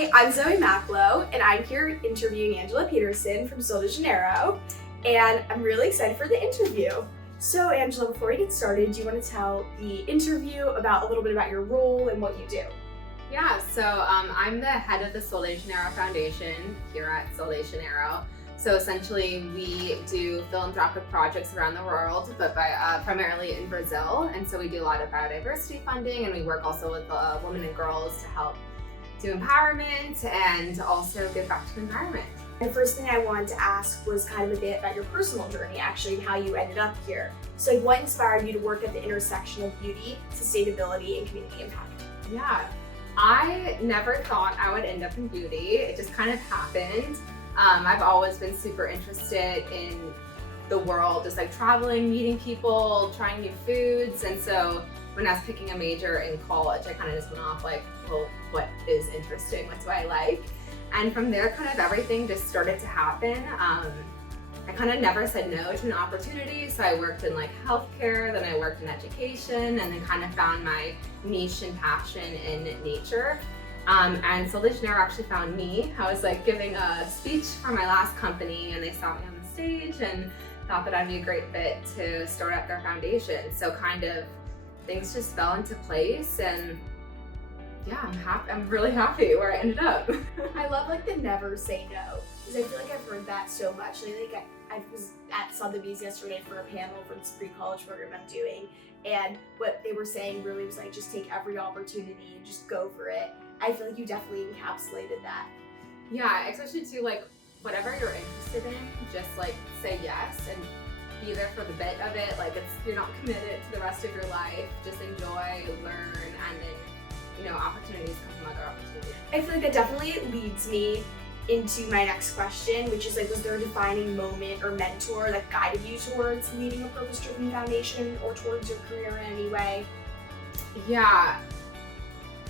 Hi, I'm Zoe Macklowe, and I'm here interviewing Angela Peterson from Sol de Janeiro, and I'm really excited for the interview. So, Angela, before we get started, do you want to tell the interview about a little bit about your role and what you do? Yeah, so I'm the head of the Sol de Janeiro Foundation here at Sol de Janeiro. So essentially, we do philanthropic projects around the world, but primarily in Brazil. And so we do a lot of biodiversity funding, and we work also with women and girls to help do empowerment and also give back to the environment. The first thing I wanted to ask was kind of a bit about your personal journey, actually, and how you ended up here. So what inspired you to work at the intersection of beauty, sustainability, and community impact? Yeah, I never thought I would end up in beauty. It just kind of happened. I've always been super interested in the world, just like traveling, meeting people, trying new foods. And so when I was picking a major in college, I kind of just went off like, well, what is interesting? What do I like? And from there, kind of everything just started to happen. I kind of never said no to an opportunity. So I worked in like healthcare, then I worked in education, and then kind of found my niche and passion in nature. And Sol de Janeiro actually found me. I was like giving a speech for my last company, and they saw me on the stage and thought that I'd be a great fit to start up their foundation. So kind of things just fell into place, and yeah, I'm really happy where I ended up. I love like the never say no, because I feel like I've heard that so much. Like I was at Sotheby's yesterday for a panel for this pre-college program I'm doing, and what they were saying really was like, just take every opportunity and just go for it. I feel like you definitely encapsulated that. Yeah, especially too, like whatever you're interested in, just like say yes and be there for the bit of it. Like you're not committed to the rest of your life. Just enjoy, learn, and then opportunities come from other opportunities. I feel like that definitely leads me into my next question, which is like, was there a defining moment or mentor that guided you towards leading a purpose-driven foundation or towards your career in any way? Yeah.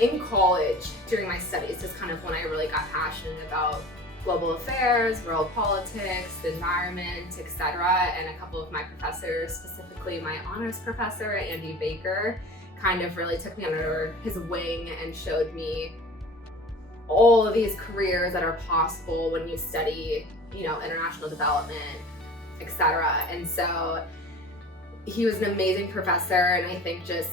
In college, during my studies, is kind of when I really got passionate about global affairs, world politics, the environment, etc. And a couple of my professors, specifically my honors professor, Andy Baker, kind of really took me under his wing and showed me all of these careers that are possible when you study, international development, etc. And so he was an amazing professor, and I think just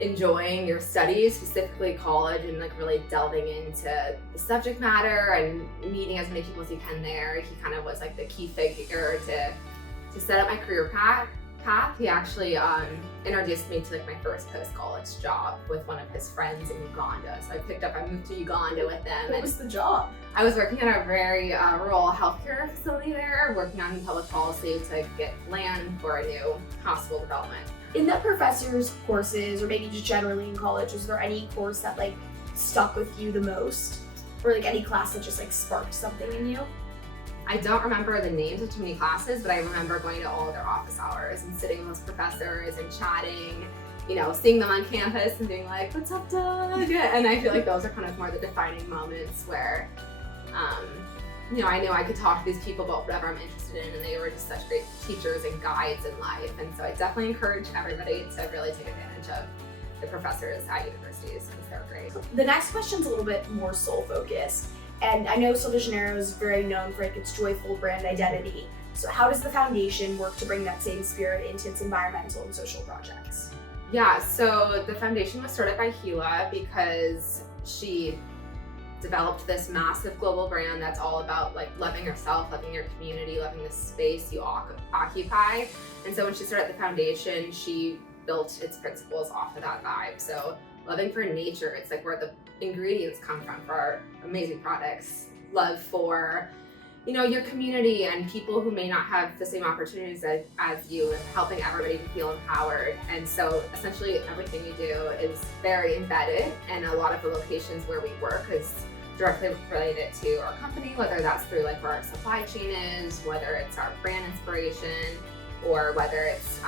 enjoying your studies, specifically college, and like really delving into the subject matter and meeting as many people as you can there. He kind of was like the key figure to set up my career path. He actually introduced me to like my first post-college job with one of his friends in Uganda. So I moved to Uganda with them. What was the job? I was working at a very rural healthcare facility there, working on public policy to get land for a new hospital development. In the professor's courses, or maybe just generally in college, was there any course that like stuck with you the most? Or like any class that just like sparked something in you? I don't remember the names of too many classes, but I remember going to all of their office hours and sitting with those professors and chatting, seeing them on campus and being like, what's up, Doug? And I feel like those are kind of more the defining moments where, I know I could talk to these people about whatever I'm interested in, and they were just such great teachers and guides in life. And so I definitely encourage everybody to really take advantage of the professors at universities because they're great. The next question's a little bit more soul focused. And I know Sol de Janeiro is very known for like its joyful brand identity. So how does the foundation work to bring that same spirit into its environmental and social projects? Yeah, so the foundation was started by Gila because she developed this massive global brand that's all about like loving yourself, loving your community, loving the space you occupy. And so when she started the foundation, she built its principles off of that vibe. So loving for nature, it's like where the ingredients come from for our amazing products. Love for, your community and people who may not have the same opportunities as you, and helping everybody to feel empowered. And so essentially everything you do is very embedded, and a lot of the locations where we work is directly related to our company, whether that's through like where our supply chain is, whether it's our brand inspiration, or whether it's,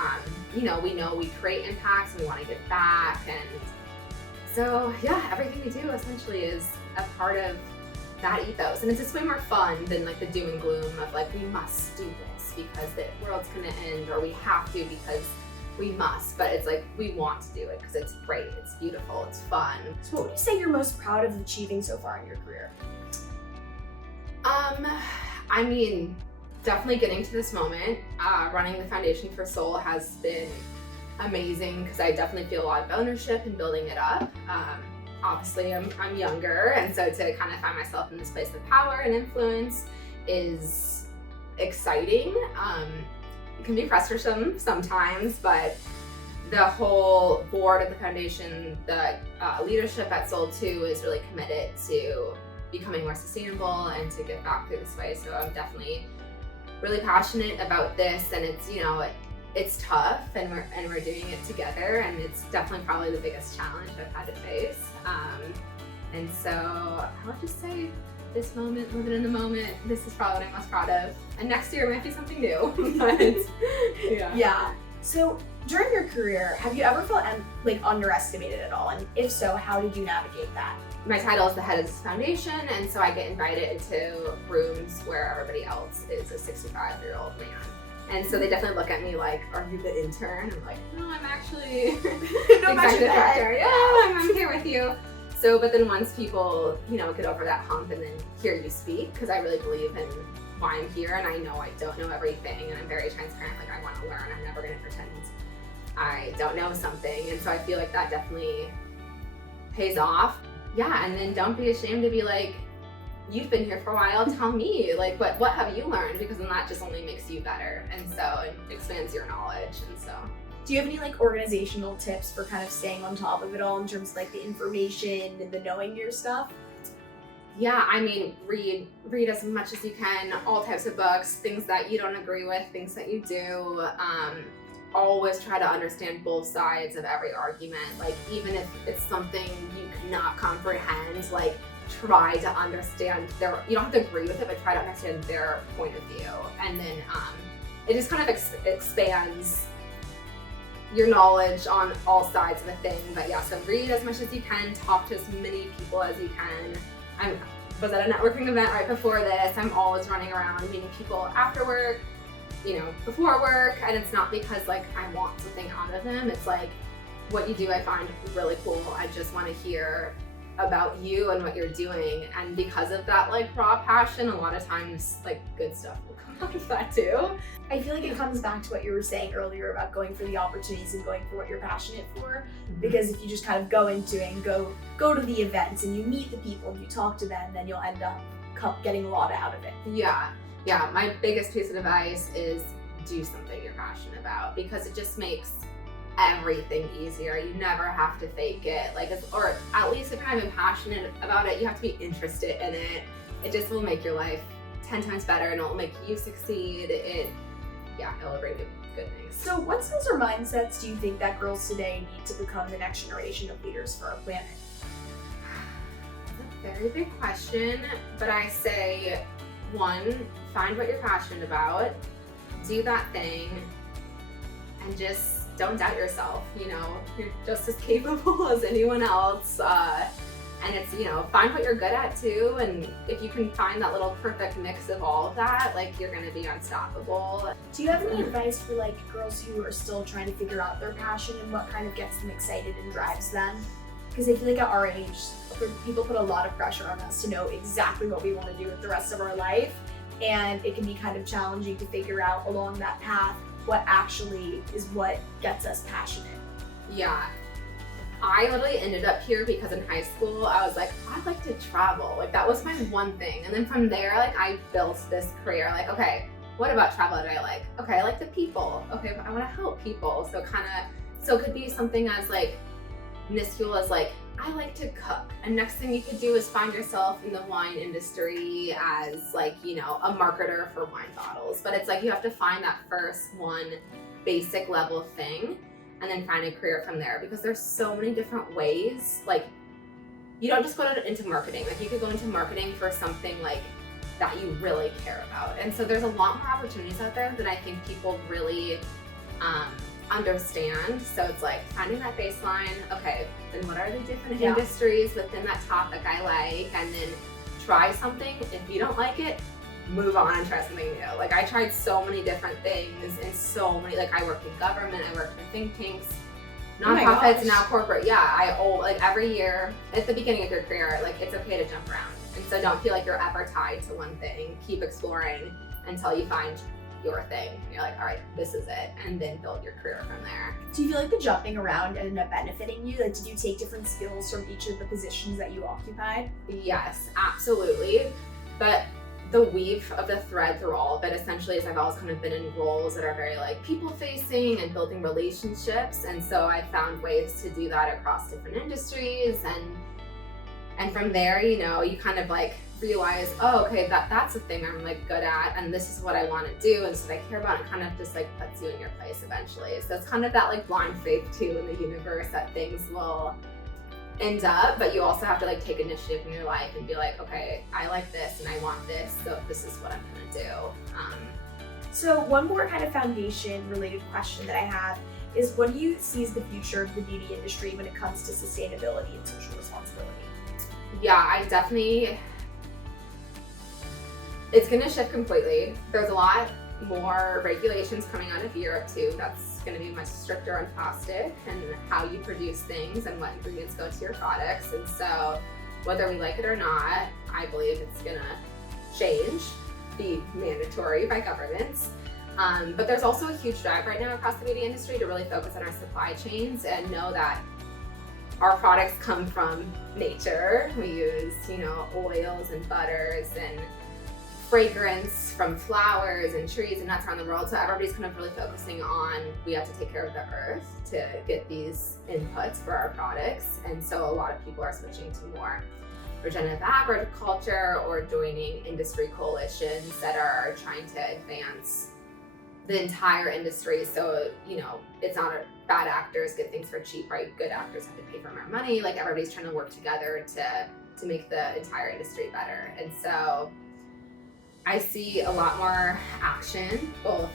we know we create impacts and we want to give back. And so, yeah, everything we do essentially is a part of that ethos. And it's just way more fun than like the doom and gloom of like, we must do this because the world's gonna end, or we have to because we must, but it's like we want to do it because it's great, it's beautiful, it's fun. So what would you say you're most proud of achieving so far in your career? I mean, definitely getting to this moment. Running the foundation for Sol has been amazing because I definitely feel a lot of ownership in building it up. Obviously, I'm younger, and so to kind of find myself in this place of power and influence is exciting. It can be frustrating sometimes, but the whole board of the foundation, the leadership at Sol too is really committed to becoming more sustainable and to give back through this way. So I'm definitely really passionate about this, and it's, you know, it's tough, and we're doing it together, and it's definitely probably the biggest challenge I've had to face. And so I would just say this moment, living in the moment, this is probably what I'm most proud of. And next year might be something new, but yeah. Yeah. So during your career, have you ever felt like underestimated at all? And if so, how did you navigate that? My title is the head of this foundation, and so I get invited into rooms where everybody else is a 65-year-old man. And so they definitely look at me like, are you the intern? I'm like, no, I'm actually executive director. Yeah, I'm here with you. So, but then once people, you know, get over that hump and then hear you speak, because I really believe in why I'm here, and I know I don't know everything, and I'm very transparent, like I want to learn, I'm never going to pretend I don't know something. And so I feel like that definitely pays off. Yeah, and then don't be ashamed to be like, you've been here for a while, tell me, like, what have you learned? Because then that just only makes you better, and so it expands your knowledge. And so, do you have any like organizational tips for kind of staying on top of it all in terms of like the information and the knowing your stuff? Yeah, I mean, read as much as you can, all types of books, things that you don't agree with, things that you do. Always try to understand both sides of every argument. Like, even if it's something you cannot comprehend, like, try to understand you don't have to agree with it, but try to understand their point of view. And then it just kind of expands your knowledge on all sides of a thing. But yeah, so read as much as you can, talk to as many people as you can. I was at a networking event right before this. I'm always running around meeting people after work, you know, before work, and it's not because like I want something out of them. It's like, what you do I find really cool. I just want to hear about you and what you're doing, and because of that like raw passion, a lot of times like good stuff will come out of that too. I feel like it comes back to what you were saying earlier about going for the opportunities and going for what you're passionate for. Because if you just kind of go into it and go to the events and you meet the people and you talk to them, then you'll end up getting a lot out of it. Yeah, my biggest piece of advice is do something you're passionate about, because it just makes everything easier. You never have to fake it, like, or at least if you're not even passionate about it, you have to be interested in it. It just will make your life 10 times better, and it'll make you succeed. It'll bring you good things. So what skills or mindsets do you think that girls today need to become the next generation of leaders for our planet? That's a very big question, but I say, 1, find what you're passionate about, do that thing, and just don't doubt yourself. You know, you're just as capable as anyone else. And it's, you know, find what you're good at too. And if you can find that little perfect mix of all of that, like, you're going to be unstoppable. Do you have any advice for like girls who are still trying to figure out their passion and what kind of gets them excited and drives them? Because I feel like at our age, people put a lot of pressure on us to know exactly what we want to do with the rest of our life. And it can be kind of challenging to figure out along that path what actually is what gets us passionate. Yeah. I literally ended up here because in high school, I was like, I'd like to travel. Like, that was my one thing. And then from there, like, I built this career. Like, okay, what about travel do I like? Okay, I like the people. Okay, I want to help people. So it could be something as like minuscule as like, I like to cook. And next thing you could do is find yourself in the wine industry as like, you know, a marketer for wine bottles. But it's like, you have to find that first one basic level thing, and then find a career from there, because there's so many different ways. Like, you don't just go into marketing. Like, you could go into marketing for something like that you really care about. And so there's a lot more opportunities out there than I think people really understand. So it's like finding that baseline. Okay, then what are the different industries within that topic I like? And then try something. If you don't like it, move on and try something new. Like I tried so many different things and so many, like I worked in government, I worked in think tanks, nonprofits, now corporate. Yeah, like every year at the beginning of your career, like it's okay to jump around. And so don't feel like you're ever tied to one thing. Keep exploring until you find your thing. You're like, all right, this is it. And then build your career from there. Do you feel like the jumping around ended up benefiting you? Like, did you take different skills from each of the positions that you occupied? Yes, absolutely. But the weave of the thread through all of it essentially is I've always kind of been in roles that are very like people facing and building relationships. And so I found ways to do that across different industries. And from there, you know, you kind of like realize, oh, okay, that's the thing I'm like good at, and this is what I want to do, and so I care about it. Kind of just like puts you in your place eventually. So it's kind of that like blind faith too in the universe that things will end up, but you also have to like take initiative in your life and be like, okay, I like this and I want this, so this is what I'm gonna do. So one more kind of foundation related question that I have is, what do you see as the future of the beauty industry when it comes to sustainability and social responsibility? Yeah, I definitely, it's gonna shift completely. There's a lot more regulations coming out of Europe too. That's gonna be much stricter on plastic and how you produce things and what ingredients go to your products. And so whether we like it or not, I believe it's gonna change, be mandatory by governments. But there's also a huge drive right now across the beauty industry to really focus on our supply chains and know that our products come from nature. We use, you know, oils and butters and fragrance from flowers and trees and nuts around the world. So everybody's kind of really focusing on, we have to take care of the earth to get these inputs for our products. And so a lot of people are switching to more regenerative agriculture or joining industry coalitions that are trying to advance the entire industry. So, you know, it's not bad actors get things for cheap, right? Good actors have to pay for more money. Like everybody's trying to work together to make the entire industry better. And so I see a lot more action, both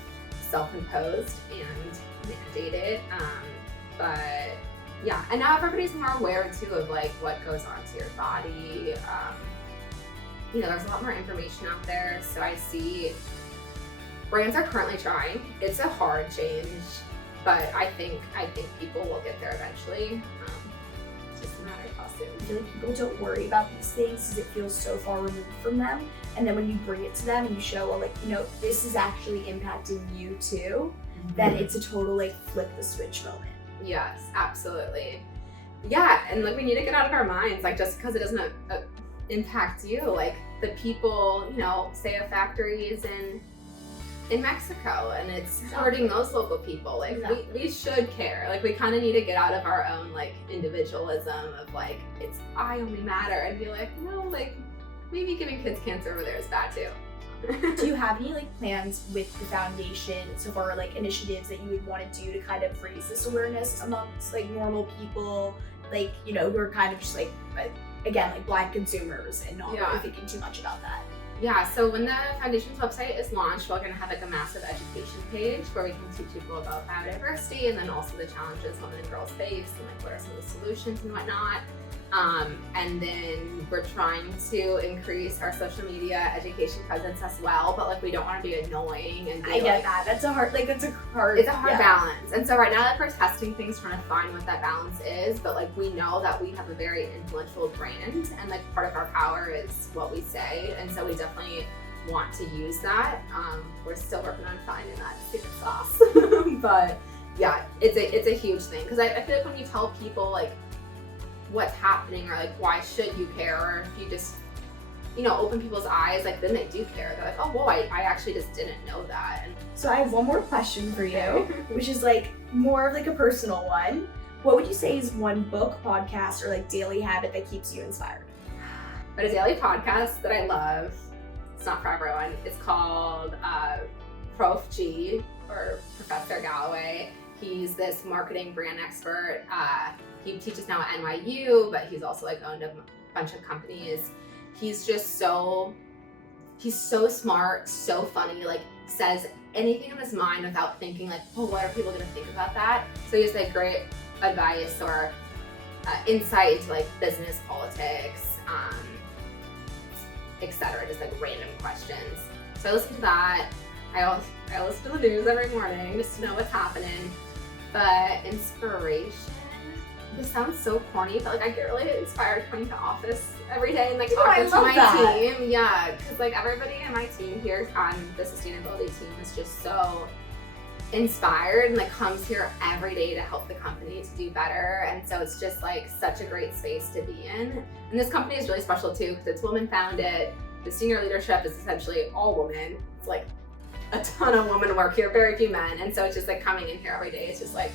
self-imposed and mandated. But yeah, and now everybody's more aware too of like what goes on to your body. You know, there's a lot more information out there. So I see brands are currently trying. It's a hard change, but I think people will get there eventually. It's just a matter of how soon. I feel like people don't worry about these things because it feels so far removed from them. And then when you bring it to them and you show, well, like, you know, this is actually impacting you too, then it's a total like flip the switch moment. Yes, absolutely. Yeah, and like we need to get out of our minds, like just because it doesn't impact you, like the people, you know, say a factory is in Mexico and it's hurting those local people. Like we should care. Like we kind of need to get out of our own like individualism of like, it's I only matter, and be like, no, like maybe giving kids cancer over there is bad too. Do you have any like plans with the foundation so far, like initiatives that you would want to do to kind of raise this awareness amongst like normal people, like, you know, who are kind of just like, again, like blind consumers and not really thinking too much about that? Yeah, so when the foundation's website is launched, we're going to have like a massive education page where we can teach people about biodiversity and then also the challenges women and girls face and like what are some of the solutions and whatnot. And then we're trying to increase our social media education presence as well, but like we don't want to be annoying and I get that. It's a hard balance. And so right now like we're testing things, trying to find what that balance is, but like we know that we have a very influential brand and like part of our power is what we say, and so we definitely want to use that. We're still working on finding that secret sauce. But yeah, it's a huge thing because I feel like when you tell people like what's happening or like why should you care, or if you just, you know, open people's eyes, like then they do care. They're like, oh whoa, I actually just didn't know that. And so I have one more question for you, which is like more of like a personal one. What would you say is one book, podcast, or like daily habit that keeps you inspired? But a daily podcast that I love, it's not for everyone, it's called Prof G, or Professor Galloway. He's this marketing brand expert. He teaches now at NYU, but he's also like owned a bunch of companies. He's so smart, so funny, like says anything in his mind without thinking like, oh, what are people gonna think about that? So he has like great advice or insight into like business, politics, etc. Just like random questions. So I listen to that. I listen to the news every morning just to know what's happening. But inspiration, this sounds so corny, but like I get really inspired coming to office every day and like talking to my team. Yeah, because like everybody in my team here on the sustainability team is just so inspired and like comes here every day to help the company to do better. And so it's just like such a great space to be in. And this company is really special too because it's woman founded. The senior leadership is essentially all women. It's like a ton of women work here, very few men. And so it's just like coming in here every day. It's just like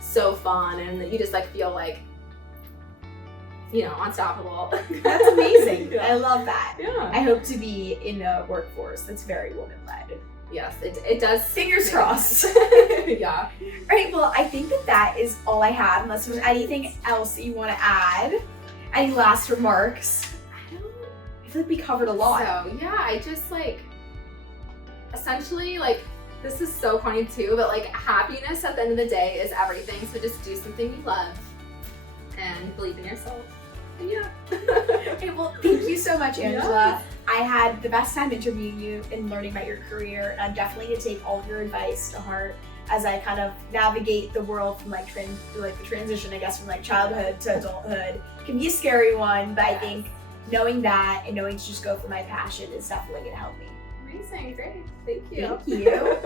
so fun, and you just like feel like, you know, unstoppable. That's amazing. Yeah. I love that. Yeah. I hope to be in a workforce that's very woman-led. Yes, it does. Fingers crossed. Yeah. All right, well, I think that is all I have, unless there's anything else that you want to add. Any last remarks? I feel like we covered a lot. So yeah, I just like, essentially like, this is so funny too, but like happiness at the end of the day is everything. So just do something you love and believe in yourself. And yeah. Okay, well, thank you so much, Angela. I had the best time interviewing you and learning about your career, and I'm definitely going to take all of your advice to heart as I kind of navigate the world from like the transition, I guess, from like childhood to adulthood. It can be a scary one, but I think knowing that and knowing to just go for my passion is definitely going to help me. Amazing, great. Thank you. Thank you.